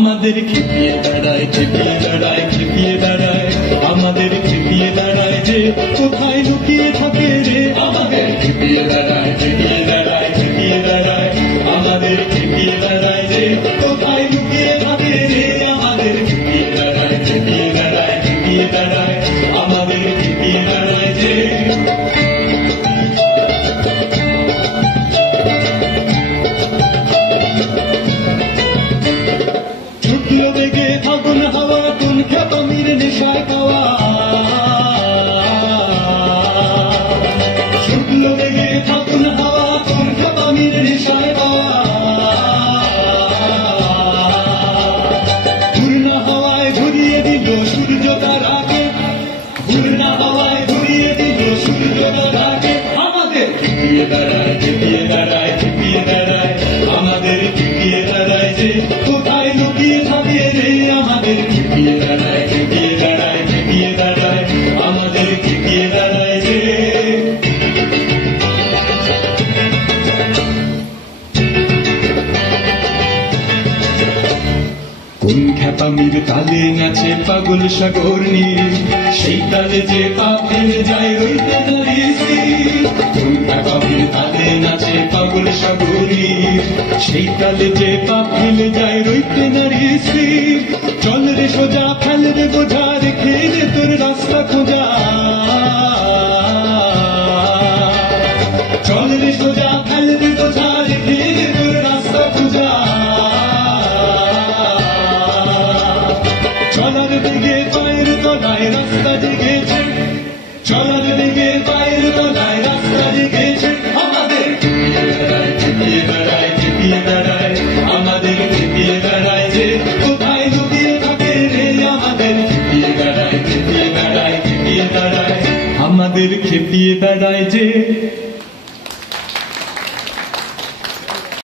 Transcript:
আমাদের খেপিয়ে দাঁড়ায়, খেপিয়ে দাঁড়ায়, খেপিয়ে দাঁড়ায়, আমাদের খেপিয়ে দাঁড়ায় যে কোথায় লুকিয়ে থাকে রে। আমাদের খেপিয়ে দাঁড়ায়, খেপিয়ে দাঁড়ায়, খেপিয়ে দাঁড়ায়, আমাদের খেপিয়ে দাঁড়ায় যে কোথায় লুকিয়ে থাকে রে। আমাদের খেপিয়ে দাঁড়ায়, খেপিয়ে দাঁড়ায়, খেপিয়ে দাঁড়ায়, আমাদের খেপিয়ে দাঁড়ায় যে। ছুটলো বেগে ফাগুন হাওয়া, কোন খ্যাপামির নেশায় খাওয়া। ছুটলো বেগে ফাগুন হাওয়া, কোন খ্যাপামির নেশায় খাওয়া। ঘূর্ণা হাওয়ায় ঘুরিয়ে দিল সূর্য তারাকে, ঘূর্ণা হাওয়ায় ঘুরিয়ে দিল সূর্য তারাকে। আমাদের খেপিয়ে দাঁড়ায়, খেপিয়ে দাঁড়ায়, খেপিয়ে দাঁড়ায়, আমাদের খেপিয়ে দাঁড়ায় যে কোথায় লুকিয়ে থাকে রে। আমাদের খেপিয়ে দাঁড়ায়, খেপিয়ে দাঁড়ায়, খেপিয়ে দাঁড়ায়, আমাদের খেপিয়ে দাঁড়ায় যে। কোন খ্যাপামির তালে নাচে পাগল সাগর নীল, সেই তালে যে পা ফেলে যায় রইতে দাঁড়িয়ে স্থির। কোন খ্যাপামির তালে নাচে পাগল সাগর নীল, সেই তালে যে পা ফেলে যায় রইতে দাঁড়িয়ে স্থির। চল রে সোজা, ফেল রে বোঝা, রেখে দে তোর রাস্তা খোঁজা। চল রে সোজা, ফেল রে বোঝা, রেখে দে তোর রাস্তা খোঁজা। চলার বেগে পায়ের তলায় রাস্তা জেগেছে, চলার বেগে পায়ের তলায় রাস্তা জেগেছে। আমাদের খেপিয়ে দাঁড়ায়, খেপিয়ে দাঁড়ায়, খেপিয়ে দাঁড়ায়, আমাদের খেপিয়ে দাঁড়ায় যে কোথায় লুকিয়ে থাকে রে। আমাদের খেপিয়ে দাঁড়ায়, খেপিয়ে দাঁড়ায়, খেপিয়ে দাঁড়ায়, আমাদের খেপিয়ে দাঁড়ায় যে।